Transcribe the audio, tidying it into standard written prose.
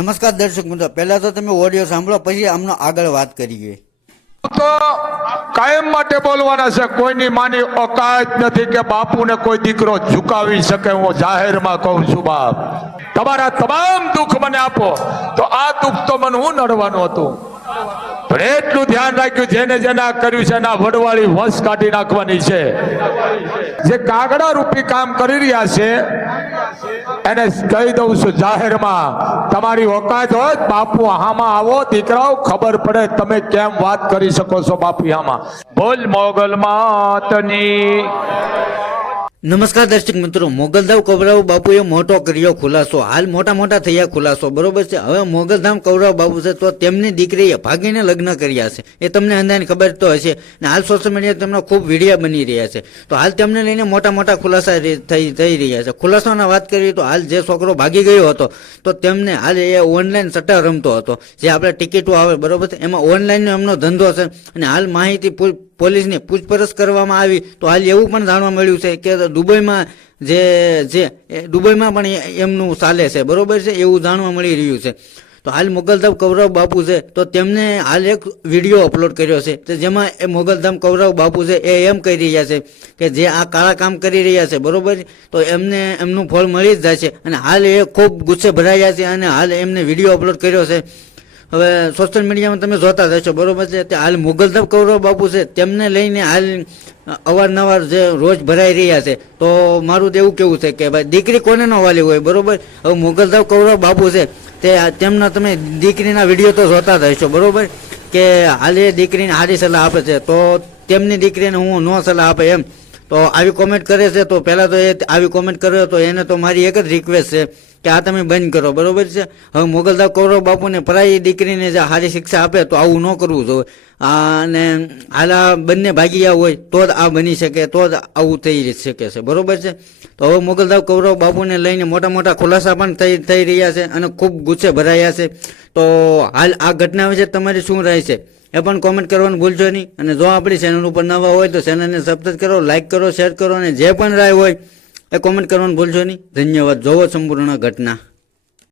નમસ્કાર દર્શક મિત્રો, પહેલા તો તમે ઓડિયો સાંભળો, પછી આમનો આગળ વાત કરીએ. તો કાયમ માટે બોલવાના છે. કોઈની માની ઓકાત નથી કે બાપુને કોઈ દીકરો ઝુકાવી શકે. હું જાહેરમાં કહું છું, બાપ તમારા તમામ દુઃખ મને આપો. તો આ દુઃખ તો મને હું નડવાનું હતું, પણ એટલું ધ્યાન રાખ્યું જેને જેને આ કર્યું છે એના વડવાળી વંશ કાઢી નાખવાની છે. જે કાગડા રૂપી કામ કરી રહ્યા છે એને કહી દઉં છું જાહેરમાં, તમારી ઓકાત હોય બાપુ હામાં આવો. દીકરાઓ ખબર પડે તમે કેમ વાત કરી શકો છો બાપુ હામાં. બોલ મોગલ માતની. નમસ્કાર દર્શક મિત્રો, મોગલધામ કૌરવ બાપુએ મોટો કર્યો ખુલાસો. હાલ મોટા થયા ખુલાસો, બરોબર છે. હવે મોગલધામ કૌરવ બાપુ છે તો તેમની દીકરીએ ભાગીને લગ્ન કર્યા છે, એ તમને અંદાજની ખબર તો હશે. ને હાલ સોશિયલ મીડિયા તેમના ખૂબ વિડીયો બની રહ્યા છે. તો હાલ તેમને લઈને મોટા ખુલાસા થઈ રહ્યા છે. ખુલાસાની વાત કરીએ તો હાલ જે છોકરો ભાગી ગયો હતો તો તેમને હાલ એ ઓનલાઈન સટ્ટા રમતો હતો, જે આપણે ટિકિટો આવે, બરોબર છે, એમાં ઓનલાઈનનો એમનો ધંધો છે. અને હાલ માહિતી પોલીસની પૂછપરછ કરવામાં આવી તો હાલ એવું પણ જાણવા મળ્યું છે કે દુબઈમાં દુબઈમાં પણ એમનું ચાલે છે, બરોબર છે, એવું જાણવા મળી રહ્યું છે. તો હાલ મોગલધામ કૌરવ બાપુ છે તો તેમને હાલ એક વિડીયો અપલોડ કર્યો છે, જેમાં એ મોગલધામ કૌરવ બાપુ છે એ એમ કહી રહ્યા છે કે જે આ કાળા કામ કરી રહ્યા છે, બરોબર, તો એમનું ફળ મળી જ જાય છે. અને હાલ એ ખૂબ ગુસ્સે ભરાયા છે અને હાલ એમને વિડીયો અપલોડ કર્યો છે. હવે સોશિયલ મીડિયામાં તમે જોતા રહેશો, બરોબર છે. તે હાલ મોગલધામ કૌરવ બાપુ છે તેમને લઈને હાલ અવારનવાર જે રોજ ભરાઈ રહ્યા છે. તો મારું તો એવું કેવું છે કે ભાઈ દીકરી કોને ન વાલી હોય, બરોબર. હવે મોગલધામ કૌરવ બાપુ છે તેમના તમે દીકરીના વિડીયો તો જોતા રહેશો, બરોબર, કે હાલ એ દીકરીને સારી સલાહ આપે છે. તો તેમની દીકરીને હું નો સલાહ આપે એમ તો આવી કોમેન્ટ કરે છે. તો પહેલાં તો એ આવી કોમેન્ટ કર્યો તો એને તો મારી એક જ રિક્વેસ્ટ છે કે આ તમે બંધ કરો, બરોબર છે. હવે મોગલધામ કૌરવ બાપુને પરાઈ દીકરીને જે સારી શિક્ષા આપે તો આવું ન કરવું જોઈએ. અને હાલ આ બંને ભાગીયા હોય તો જ આ બની શકે, તો જ આવું થઈ શકે છે, બરોબર છે. તો હવે મોગલધામ કૌરવ બાપુને લઈને મોટા ખુલાસા પણ થઈ રહ્યા છે અને ખૂબ ગુસ્સે ભરાયા છે. તો હાલ આ ઘટના વિશે તમારી શું રાય છે એ પણ કોમેન્ટ કરવાનું ભૂલશો નહીં. અને જો આપણી ચેનલ ઉપર નવા હોય તો ચેનલને સબસ્ક્રાઇબ કરો, લાઇક કરો, શેર કરો, અને જે પણ રાય હોય એ કોમેન્ટ કરવાનું ભૂલશો નહીં. ધન્યવાદ. જોવો સંપૂર્ણ ઘટના.